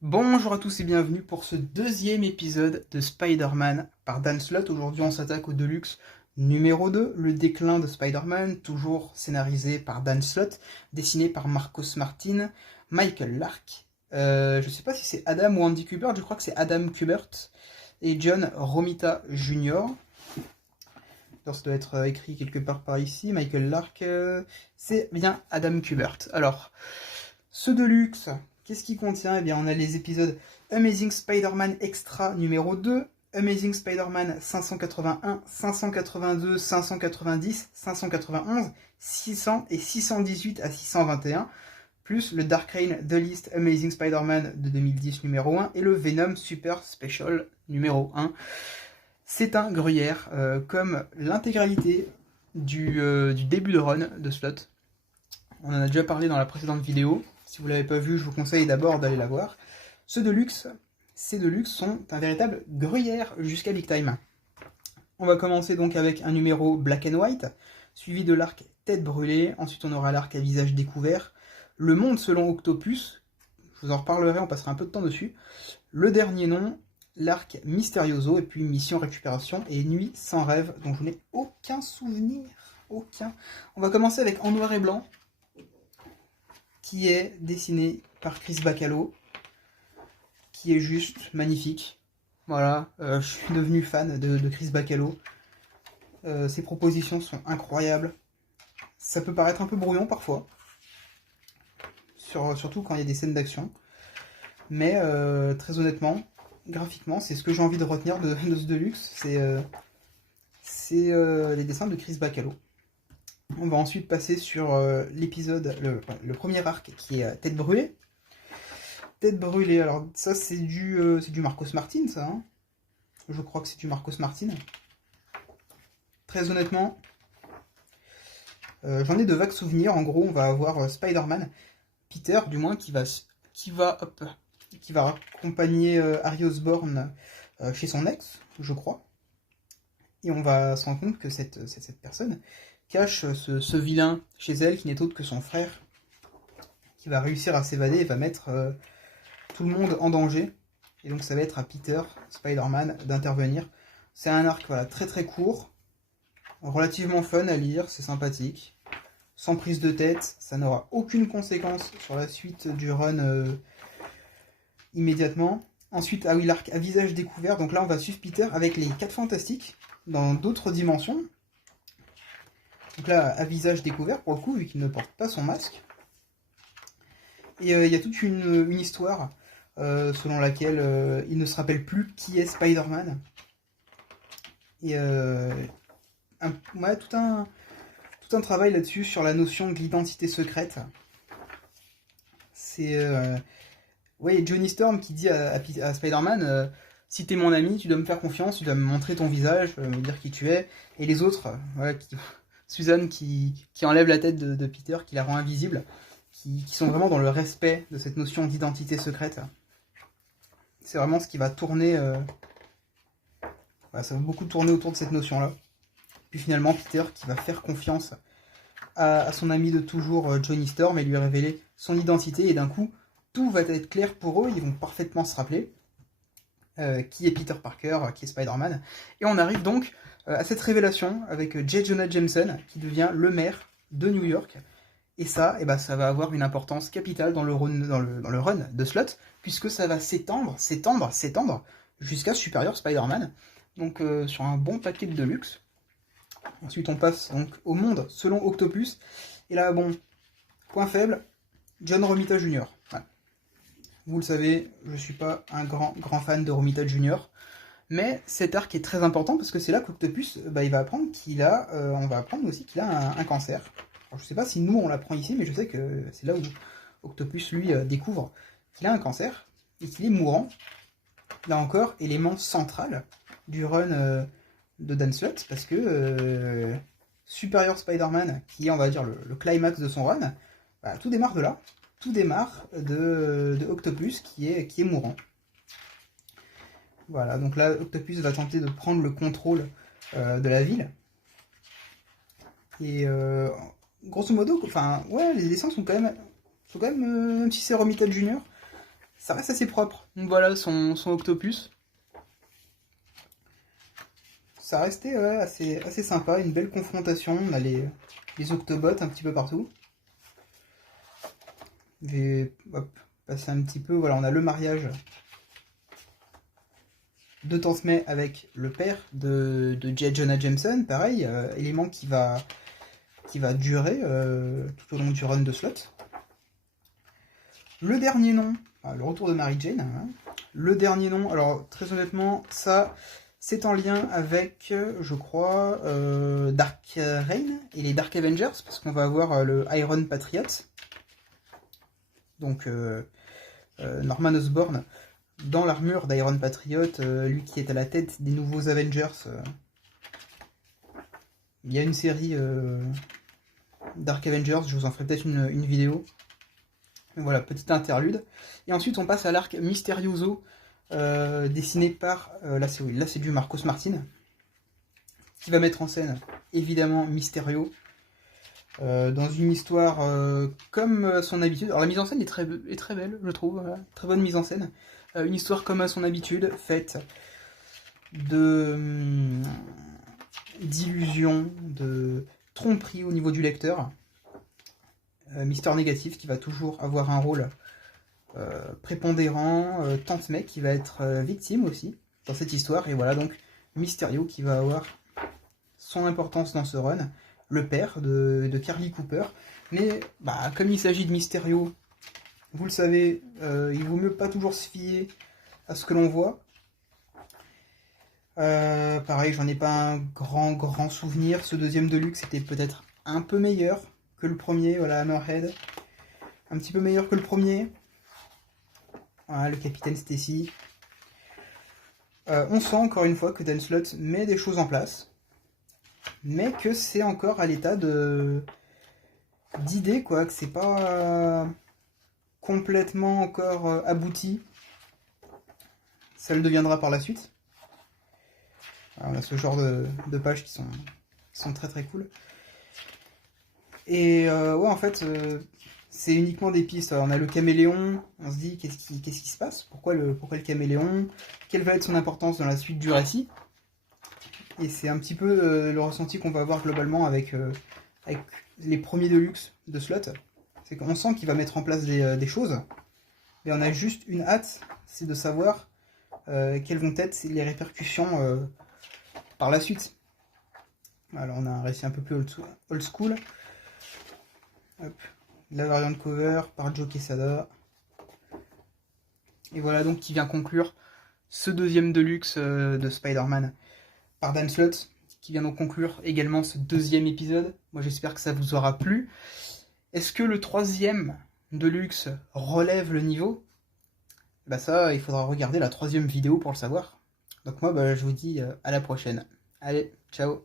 Bonjour à tous et bienvenue pour ce deuxième épisode de Spider-Man par Dan Slott. Aujourd'hui on s'attaque au Deluxe numéro 2, le déclin de Spider-Man, toujours scénarisé par Dan Slott, dessiné par Marcos Martin, Michael Lark, je sais pas si c'est Adam ou Andy Kubert, je crois que c'est Adam Kubert, et John Romita Jr. Alors, ça doit être écrit quelque part par ici, Michael Lark, c'est bien Adam Kubert. Alors, ce Deluxe, qu'est-ce qu'il contient? Eh bien, on a les épisodes Amazing Spider-Man Extra numéro 2, Amazing Spider-Man 581, 582, 590, 591, 600 et 618 à 621, plus le Dark Reign The List Amazing Spider-Man de 2010 numéro 1 et le Venom Super Special numéro 1. C'est un gruyère, comme l'intégralité du début de run de Slott. On en a déjà parlé dans la précédente vidéo. Si vous ne l'avez pas vu, je vous conseille d'abord d'aller la voir. Ces Deluxe sont un véritable gruyère jusqu'à Big Time. On va commencer donc avec un numéro Black and White, suivi de l'arc Tête brûlée. Ensuite, on aura l'arc à visage découvert. Le monde selon Octopus. Je vous en reparlerai, on passera un peu de temps dessus. Le dernier nom, l'arc Mysterioso, et puis Mission Récupération et Nuit sans rêve, dont je n'ai aucun souvenir. Aucun. On va commencer avec En noir et blanc, qui est dessiné par Chris Bacalo, qui est juste magnifique. Voilà, je suis devenu fan de Chris Bacalo. Ses propositions sont incroyables. Ça peut paraître un peu brouillon parfois, surtout quand il y a des scènes d'action. Mais très honnêtement, graphiquement, c'est ce que j'ai envie de retenir de ce Deluxe, c'est les dessins de Chris Bacalo. On va ensuite passer sur l'épisode, le premier arc qui est Tête brûlée. Tête brûlée, alors ça c'est du Marcos Martin, ça. Hein, je crois que c'est du Marcos Martin. Très honnêtement, j'en ai de vagues souvenirs. En gros, on va avoir Spider-Man, Peter du moins, qui va accompagner Harry Osborn chez son ex, je crois. Et on va se rendre compte que cette personne cache ce vilain chez elle, qui n'est autre que son frère, qui va réussir à s'évader et va mettre tout le monde en danger. Et donc ça va être à Peter, Spider-Man, d'intervenir. C'est un arc voilà, très très court, relativement fun à lire, c'est sympathique. Sans prise de tête, ça n'aura aucune conséquence sur la suite du run immédiatement. Ensuite, ah oui, l'arc à visage découvert. Donc là, on va suivre Peter avec les 4 Fantastiques dans d'autres dimensions. Donc là, à visage découvert, pour le coup, vu qu'il ne porte pas son masque. Et il y a toute une histoire selon laquelle il ne se rappelle plus qui est Spider-Man. Et ouais, tout un travail là-dessus sur la notion de l'identité secrète. C'est ouais, Johnny Storm qui dit à Spider-Man si t'es mon ami, tu dois me faire confiance, tu dois me montrer ton visage, me dire qui tu es. Et les autres, voilà, Susan qui enlève la tête de Peter, qui la rend invisible, qui sont vraiment dans le respect de cette notion d'identité secrète. C'est vraiment ce qui va tourner. Ça va beaucoup tourner autour de cette notion-là. Puis finalement, Peter qui va faire confiance à son ami de toujours, Johnny Storm, et lui révéler son identité. Et d'un coup, tout va être clair pour eux. Ils vont parfaitement se rappeler qui est Peter Parker, qui est Spider-Man. Et on arrive donc à cette révélation avec J. Jonah Jameson, qui devient le maire de New York. Et ça, ça va avoir une importance capitale dans le run de Slott, puisque ça va s'étendre jusqu'à Superior Spider-Man. Donc sur un bon paquet de Deluxe. Ensuite, on passe donc au monde selon Octopus. Et là, bon, point faible, John Romita Jr. Voilà. Vous le savez, je ne suis pas un grand fan de Romita Jr. Mais cet arc est très important parce que c'est là qu'Octopus, il va apprendre on va apprendre aussi qu'il a un cancer. Alors, je ne sais pas si nous on l'apprend ici, mais je sais que c'est là où Octopus lui découvre qu'il a un cancer et qu'il est mourant. Là encore, élément central du run de Dan Slott, parce que Superior Spider-Man, qui est on va dire le climax de son run, tout démarre de là. Tout démarre de Octopus qui est mourant. Voilà, donc là, Octopus va tenter de prendre le contrôle de la ville. Et grosso modo, enfin, ouais, les dessins sont quand même même si c'est Romita Junior, ça reste assez propre. Donc voilà son Octopus. Ça restait assez sympa, une belle confrontation. On a les Octobots un petit peu partout. Je vais passer un petit peu. Voilà, on a le mariage de Tante May avec le père de J. Jonah Jameson. Pareil, élément qui va durer tout au long du run de Slott. Le dernier nom, le retour de Mary Jane. Hein. Le dernier nom, alors très honnêtement, ça c'est en lien avec, je crois, Dark Reign et les Dark Avengers, parce qu'on va avoir le Iron Patriot. Donc Norman Osborn dans l'armure d'Iron Patriot, lui qui est à la tête des nouveaux Avengers. Il y a une série Dark Avengers, je vous en ferai peut-être une vidéo. Voilà, petite interlude. Et ensuite on passe à l'arc Mysterioso, dessiné par, là c'est du Marcos Martin, qui va mettre en scène évidemment Mysterio, dans une histoire comme à son habitude. Alors la mise en scène est très belle, je trouve, voilà. Très bonne mise en scène. Une histoire comme à son habitude, faite d'illusions, de tromperies au niveau du lecteur. Mister Négatif qui va toujours avoir un rôle prépondérant, Tante May qui va être victime aussi dans cette histoire, et voilà donc Mysterio qui va avoir son importance dans ce run, le père de Carly Cooper. Mais comme il s'agit de Mysterio, vous le savez, il vaut mieux pas toujours se fier à ce que l'on voit. Pareil, j'en ai pas un grand souvenir. Ce deuxième Deluxe était peut-être un peu meilleur que le premier, voilà, Hammerhead. Un petit peu meilleur que le premier. Voilà, le Capitaine Stacy. On sent encore une fois que Dan Slott met des choses en place, mais que c'est encore à l'état d'idée, quoi, que c'est pas complètement encore abouti. Ça le deviendra par la suite. Alors, on a ce genre de pages qui sont très cool. Et ouais, en fait, c'est uniquement des pistes. Alors, on a le caméléon, on se dit qu'est-ce qui se passe, pourquoi le caméléon, quelle va être son importance dans la suite du récit. Et c'est un petit peu le ressenti qu'on va avoir globalement avec les premiers Deluxe de Slott. C'est qu'on sent qu'il va mettre en place des choses, mais on a juste une hâte, c'est de savoir quelles vont être les répercussions par la suite. Alors on a un récit un peu plus old school. Hop. La variante cover par Joe Quesada. Et voilà donc qui vient conclure ce deuxième Deluxe de Spider-Man par Dan Slott, qui vient donc conclure également ce deuxième épisode. Moi j'espère que ça vous aura plu. Est-ce que le troisième Deluxe relève le niveau? Ça, il faudra regarder la troisième vidéo pour le savoir. Donc moi je vous dis à la prochaine. Allez, ciao.